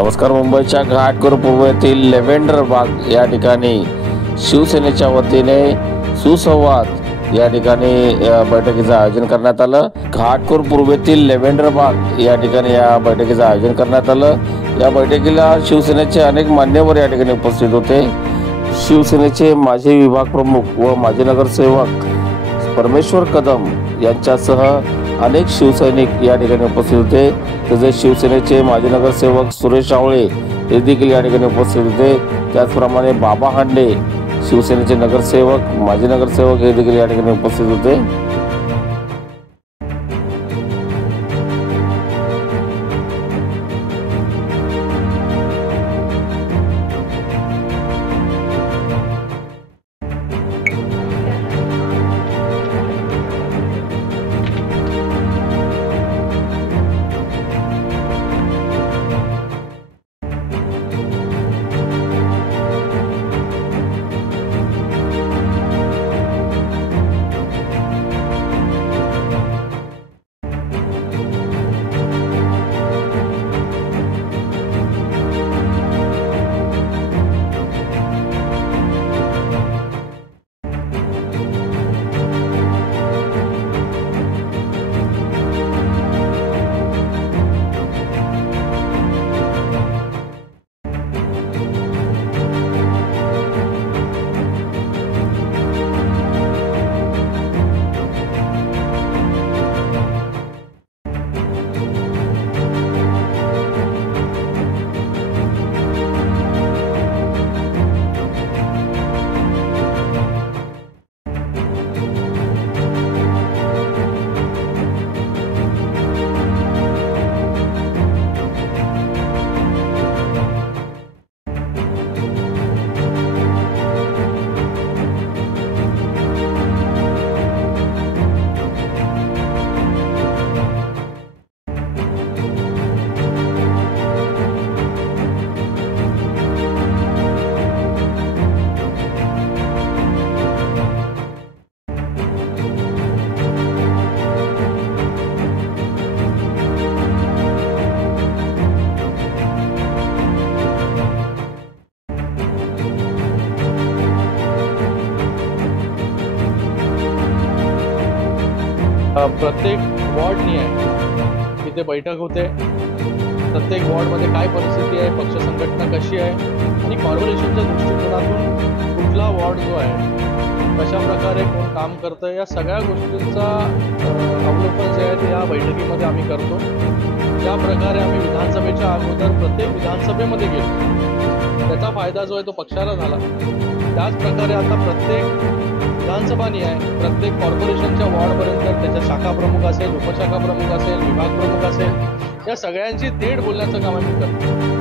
नमस्कार. मुंबईच्या घाटकोपर पूर्व येथील लेव्हेंडर बाग या ठिकाणी शिवसेनेच्या वतीने सुसंवाद या ठिकाणी बैठकीचं आयोजन करण्यात आलं. घाटकोपर पूर्व येथील लेव्हेंडर बाग या ठिकाणी या बैठकीचं आयोजन करण्यात आलं. या बैठकीला शिवसेनेचे अनेक मान्यवर या ठिकाणी उपस्थित होते. शिवसेनेचे माजी विभाग प्रमुख व माजी नगरसेवक परमेश्वर कदम यांच्यासह अनेक शिवसैनिक या ठिकाणी उपस्थित होते. तसेच शिवसेनेचे माजी नगरसेवक सुरेश आवळे हे देखील या ठिकाणी उपस्थित होते. त्याचप्रमाणे बाबा हांडे शिवसेनेचे नगरसेवक माजी नगरसेवक हे देखील या ठिकाणी उपस्थित होते. प्रत्येक वॉर्डनी आहे तिथे बैठक होते. प्रत्येक वॉर्डमध्ये काय परिस्थिती आहे, पक्ष संघटना कशी आहे आणि कॉर्पोरेशनच्या दृष्टिकोनातून कुठला वॉर्ड जो आहे कशा प्रकारे कोण काम करतं या सगळ्या गोष्टींचा अवलोकन जे आहे ते या बैठकीमध्ये आम्ही करतो. ज्या प्रकारे आम्ही विधानसभेच्या अगोदर प्रत्येक विधानसभेमध्ये गेलो त्याचा फायदा जो आहे तो पक्षाला झाला. त्याच प्रकारे आता प्रत्येक विधानसभानी आहे प्रत्येक कॉर्पोरेशनच्या वॉर्डपर्यंत त्याच्या शाखा प्रमुख असेल, उपशाखा प्रमुख असेल, विभाग प्रमुख असेल या सगळ्यांची थेट बोलण्याचं काम आम्ही करतो.